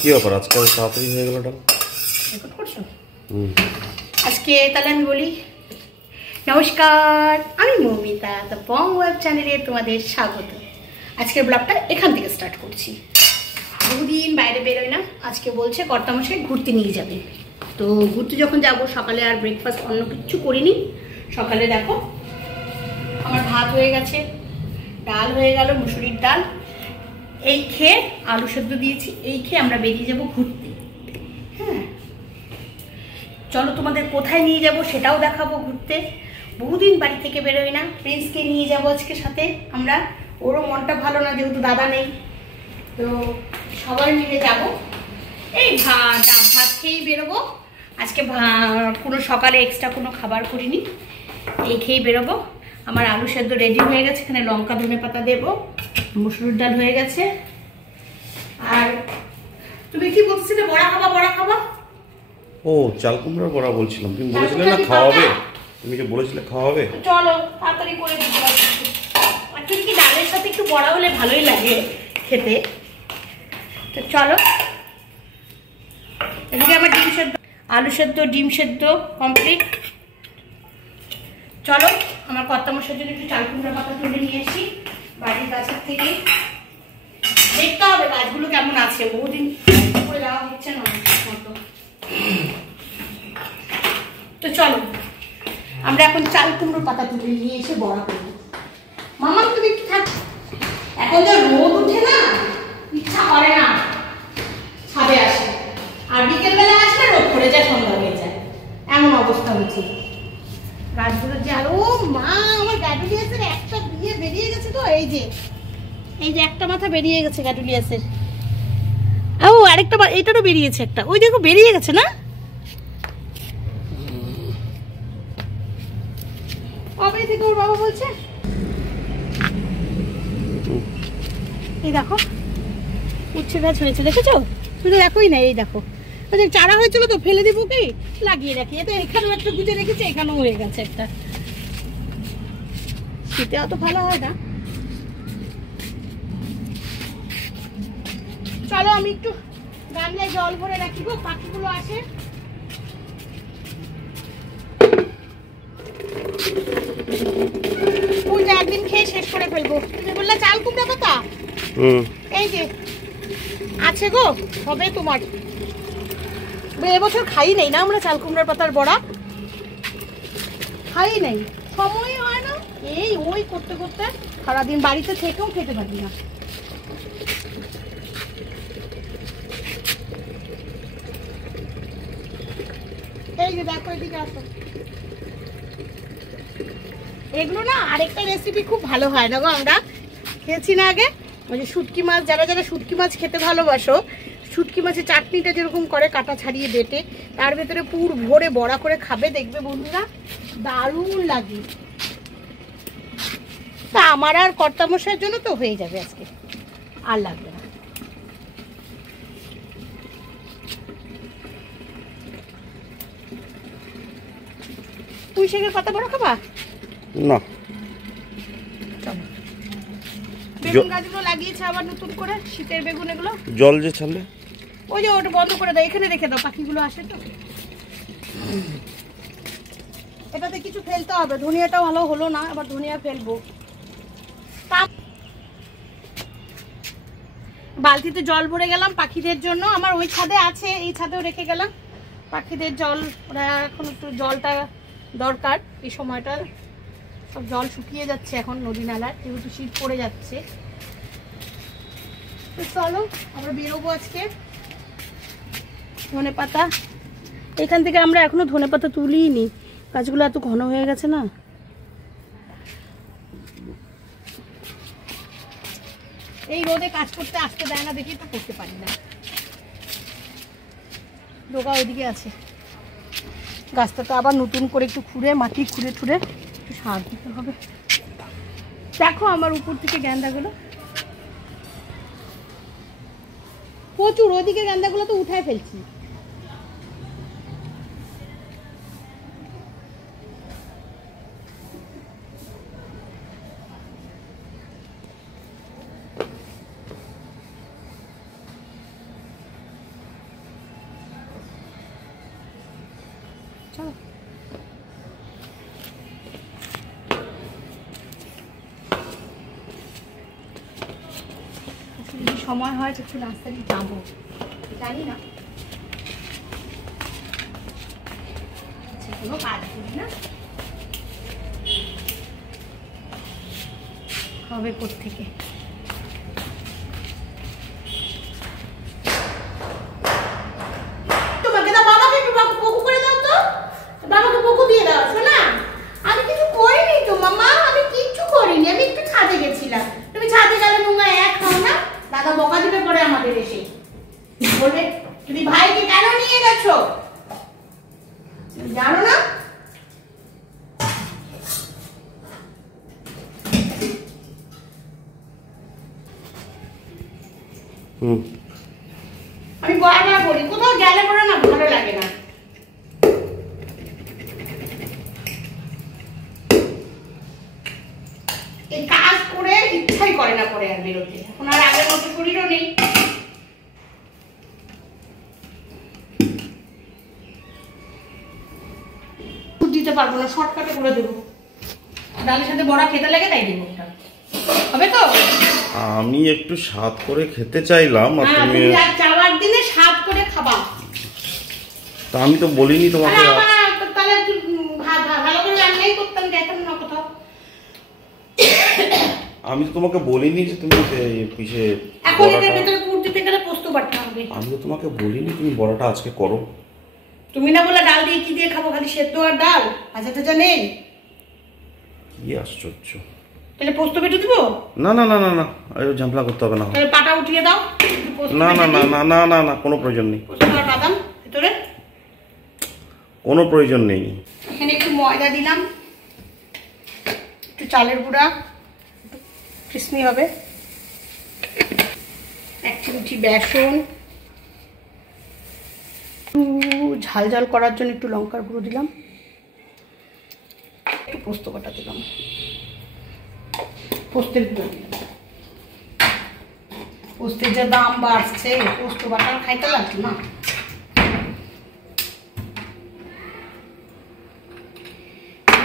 কি ব্যাপার আজকে তাড়াতাড়ি হয়ে গেল ডাল? রেকর্ড করছো? আজকে তাহলে আমি বলি নমস্কার, আমি মৌমিতা, দ্য বং ওয়েব চ্যানেলে তোমাদের স্বাগত। আজকের ব্লগটা এখান থেকে স্টার্ট করছি। বহুদিন বাইরে বেরোয় না, আজকে বলছে কর্তামশাই ঘুরতে নিয়ে যাবে। তো ঘুরতে যখন যাব সকালে আর ব্রেকফাস্ট অন্য কিছু করিনি। সকালে দেখো আমার ভাত হয়ে গেছে, ডাল হয়ে গেল, মুসুরির ডাল, এই খেয়ে আলু সেদ্ধ দিয়েছি, এই খেয়ে আমরা বেরিয়ে যাব ঘুরতে। হ্যাঁ, চলো তোমাদের কোথায় নিয়ে যাব সেটাও দেখাবো ঘুরতে। বহুদিন বাড়ি থেকে বেরোই না, প্রিন্সকে নিয়ে যাবো আজকে সাথে আমরা। ওরও মনটা ভালো না যেহেতু দাদা নেই, তো সবাই মিলে যাব। এই ভাত খেয়েই বেরোবো আজকে, কোনো সকালে এক্সট্রা কোনো খাবার করিনি, এই খেয়েই বেরোবো। আমার আলু সেদ্ধ রেডি হয়ে গেছে, এখানে লঙ্কা ধনে পাতা দেবো, মুসুরির ডাল হয়ে গেছে। আর তুমি কি বলছিলে বড়া খাবা? বড়া খাবা? ও, চাল কুমড়ার বড়া বলছিলাম, তুমি বলেছিলে না খাওয়াবে, তুমি যে বলেছিলে খাওয়াবে। চলো তাড়াতাড়ি করে দিতে পারছি। অ্যাকচুয়ালি কি ডালের সাথে একটু বড়া হলে ভালোই লাগে খেতে। তো চলো, এদিকে আমার ডিম সেদ্ধ, আলু সেদ্ধ, ডিম সেদ্ধ কমপ্লিট। চলো আমার কর্তামশার জন্য একটু চাল কুমড়া পাতা তুলে নিয়ে আসি বাড়ির গাছের থেকে। দেখতে হবে গাছগুলো কেমন আছে, বহুদিন করে দেওয়া হচ্ছে না মতো। তো চলো আমরা এখন চাল কুমড়োর পাতা তুলে নিয়ে এসে বড়া করবো। মামা তুমি একটু থাক, এখন যে রোদ উঠে না, ইচ্ছা করে না ছাদে আসে, আর বিকেলবেলা আসলে রোদ পড়ে যায়, সন্ধ্যা হয়ে যায়, এমন অবস্থা হচ্ছে গাছগুলোর যে। আর ও মা, আমার গ্যাডুলিয়াসের একটা বিয়ে বেরিয়ে গেছে তো, এই যে একটা মাথা বেরিয়ে গেছে গ্যাডুলিয়াসের। ও আরেকটা, এইটারও বেরিয়েছে একটা, ওই দেখো বেরিয়ে গেছে না। কবে থেকে ওর বাবা বলছে, এই দেখো উচ্ছে গাছ হয়েছে, দেখেছো? তুমি তো দেখোই না, এই দেখো চারা হয়েছিল তো, ফেলে দিব কি, লাগিয়ে রাখি। এতে এখানেও একটা গুজে রেখেছে, এখানেও হয়ে গেছে একটা। শীতে অত ভালো হয় না। চলো আমি একটু গামলায় জল ভরে রাখি গো, পাখিগুলো আসে। ওইটা একদিন খেয়ে শেষ করে ফেলবো। তুমি বললে চাল কুমড়া পাতা, এই যে আছে গো, হবে তোমার। এবছর খাই নেই না আমরা চাল কুমড়ার পাতার বড়া, খাই নেই, সময় হয় না। এই ওই করতে করতে সারাদিন বাড়িতে থেকেও খেতে পারি না। এই যে দেখো এদিকে আসো, এগুলো না আরেকটা রেসিপি খুব ভালো হয় না গো, আমরা খেয়েছি না আগে, ওই যে শুটকি মাছ, যারা যারা শুটকি মাছ খেতে ভালোবাসো, শুটকি মাছের চাটনিটা যেরকম করে কাটা ছাড়িয়ে বেটে তার ভেতরে পুর ভরে বড়া করে খাবে, দেখবে বন্ধুরা দারুণ লাগে। তা আমার আর কর্তামশাইয়ের জন্য তো হয়ে যাবে আজকে, আর লাগবে না। পুঁই শাকের পাতা বড়া খাবা না? বেগুন গাছগুলো লাগিয়েছে আবার নতুন করে, শীতের বেগুন এগুলো। জল যে ছাড়লে ওই যে ওটা বন্ধ করে দাও, এখানে রেখে দাও, পাখিগুলো আসে তো। এটাতে কিছু ফেলতে হবে, ধনিয়াটাও ভালো হলো না, আবার ধনিয়া ফেলবো। বালতিতে জল ভরে গেলাম পাখিদের জন্য, আমার ওই ছাদে আছে, এই ছাদেও রেখে গেলাম পাখিদের জল। ওরা এখন একটু জলটা দরকার, এই সময়টা সব জল শুকিয়ে যাচ্ছে এখন নদী নালার, যেহেতু শীত পড়ে যাচ্ছে। তো চলো আমরা বেরোবো আজকে। ধনে পাতা এখান থেকে আমরা এখনো ধনে পাতা তুলিই নি, গাছগুলো এত ঘন হয়ে গেছে না। এই রোদে কাজ করতে আসতে দেয় না দেখি তো করতে পারি না। ডোকা ওইদিকে আছে, গাছটাতে আবার নতুন করে একটু খুঁড়ে মাটি খুঁড়ে ঠুড়ে একটু সার দিতে হবে। দেখো আমার উপর থেকে গেন্দাগুলো প্রচুর, ওইদিকে গেন্দাগুলো তো উঠায় ফেলছি। সময় হয় তো একটু রাস্তায় যাবো, জানি না কোনো কাজ করি না, হবে কোত্থেকে। তোমাকে না বাবাকে একটু বকু করে দাও তো, বাবাকে বকু দিয়ে দাও। শোনা, আমি কিছু করিনি তো মামা, আমি কিচ্ছু করিনি, আমি একটু ছাদে গেছিলাম। তুমি ছাদে গেলে নোংরা এক খাও না, দাদা বকা দিবে পরে আমাদের এসে, বলবে তুমি ভাইকে কেন নিয়ে গেছো, জানো না? আমি বারবার বলি কোথাও গেলে পরে না ভালো লাগে না। এই কাজ করে ইচ্ছাই করে না পরে আর বেরোতে, এখন আর আগের মতো শরীরও নেই। দিতে পারবো না, শর্টকাটে করে দেবো, ডালের সাথে বড়া খেতে লাগে তাই দেবো। হবে তো? আমি একটু স্বাদ করে খেতে চাইলাম, আর তুমি যাওয়ার দিনে স্বাদ করে খাবা। তা আমি তো বলিনি তোমাকে। তাহলে ভালো করে রান্নাই করতাম, যেতাম না কোথাও। আমি তো তোমাকে বলিনি যে তুমি পিছে এখন এর ভিতরে পুর দিতে গেলে পোস্ত বাটতে হবে। আমি তো তোমাকে বলিনি তুমি বড়াটা আজকে করো। তুমি না বলে ডাল দিয়ে কি দিয়ে খাবো, খালি সেদ্ধ আর ডাল, ভাজা টাজা নেই। কি আশ্চর্য। তাহলে পোস্ত বেটে দিব? না না না না না, আরে ঝামেলা করতে হবে না। তাহলে পাটা উঠিয়ে দাও। না না না না না না না, কোনো প্রয়োজন নেই। পোস্ত আর বাদাম ভিতরে কোনো প্রয়োজন নেই। এখানে একটু ময়দা দিলাম, একটু চালের গুঁড়া, ক্রিসমি হবে, এক চিমটি বেসন, একটু ঝাল ঝাল করার জন্য একটু লঙ্কার গুঁড়ো দিলাম, একটু পোস্ত বাটা দিলাম, পোস্তের গুঁড়ো দিলাম। পোস্তের যা দাম বাড়ছে, পোস্ত বাটা খাইতে লাগছে না।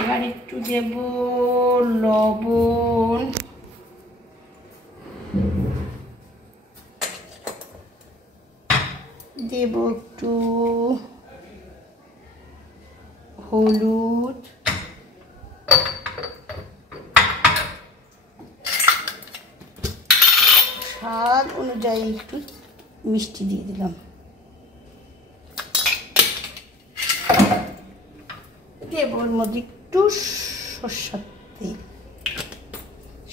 এবার একটু দেব লবণ, দেব একটু হলুদ, স্বাদ অনুযায়ী একটু মিষ্টি দিয়ে দিলাম, দেব ওর মধ্যে একটু সরষের তেল।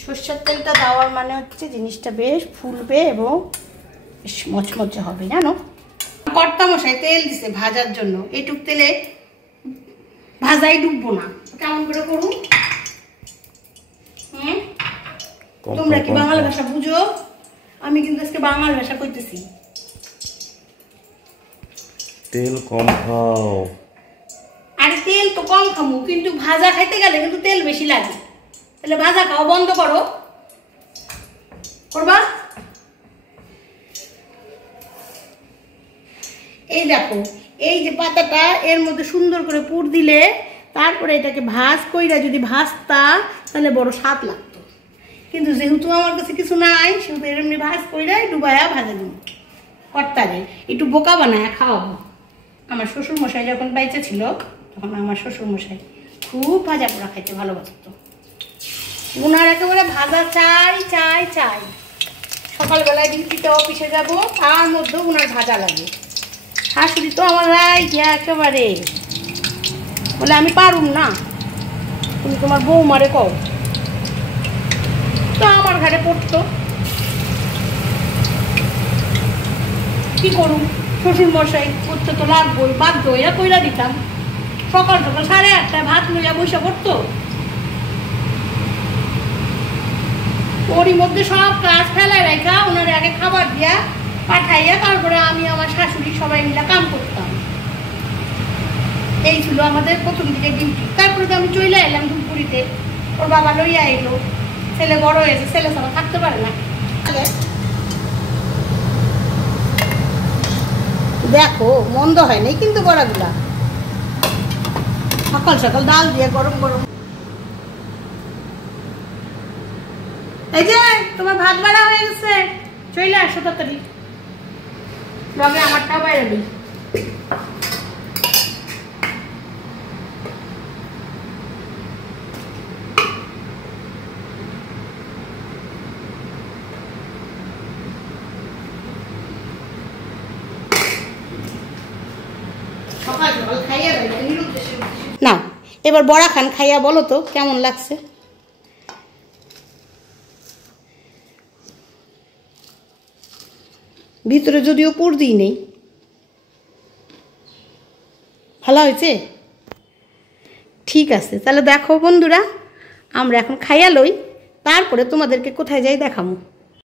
সরষের তেলটা দেওয়ার মানে হচ্ছে জিনিসটা বেশ ফুলবে এবং বেশ মচমচে হবে, জানো। কর্তা মশাই তেল দিছে ভাজার জন্য, এইটুক তেলে ভাজাই ডুববো না, কেমন করে করুন? হ্যাঁ, তোমরা কি বাংলা ভাষা বুঝো? আমি কিন্তু আজকে বাংলা ভাষা কইতেছি। তেল কম খাও। আরে তেল তো কম খামু, কিন্তু ভাজা খাইতে গেলে কিন্তু তেল বেশি লাগে। তাহলে ভাজা খাও বন্ধ করো, করবা? এই দেখো, এই যে পাতাটা এর মধ্যে সুন্দর করে পুর দিলে, তারপরে এটাকে ভাজ কইরা যদি ভাজতা তাহলে বড় স্বাদ লাগতো, কিন্তু যেহেতু আমার কাছে কিছু নাই সেহেতু এমনি ভাজ কইরাই ডুবায়া ভাজা দিন। কর্তারে একটু বোকা বানায় খাওয়াবো। আমার শ্বশুর মশাই যখন বাইচে ছিল তখন আমার শ্বশুর মশাই খুব ভাজা পোড়া খাইতে ভালোবাসত। ওনার একেবারে ভাজা চাই চাই চাই। সকালবেলায় ডিউটিতে অফিসে যাব, তার মধ্যে ওনার ভাজা লাগে। শাশুড়ি তো আমার রায় গিয়া একেবারে বলে আমি পারুম না, তুমি তোমার বৌমারে কও। তো আমার ঘরে পড়তো, কি করুম, শ্বশুর মশাই করতে তো লাগবোই, বাধ্য হইয়া কইরা দিতাম। সকাল সকাল 8:30টায় ভাত লইয়া বসে পড়তো, ওরই মধ্যে সব কাজ ফেলায় রাখা ওনারে আগে খাবার দিয়া পাঠাইয়া তারপরে আমি আমার শাশুড়ি সবাই মিলে কাম করতাম। এই ছিল আমাদের প্রথম দিকে ডিউটি। তারপরে তো আমি চলে এলাম ধূপগুড়িতে, ওর বাবা লইয়া এলো, ছেলে বড় হয়েছে, ছেলে ছাড়া থাকতে পারে না। দেখো মন্দ হয় নাই কিন্তু বড়াগুলা, সকাল সকাল ডাল দিয়ে গরম গরম। এই যে তোমার ভাত বাড়া হয়ে গেছে, চলে আসো তাড়াতাড়ি, লগে আমারটাও বাইরে দিই। না এবার বড়া খান, খাইয়া বলো তো কেমন লাগছে। ভিতরে যদিও পুর দিই নেই, ভালো হয়েছে। ঠিক আছে তাহলে দেখো বন্ধুরা, আমরা এখন খাইয়া লই, তারপরে তোমাদেরকে কোথায় যাই দেখাবো।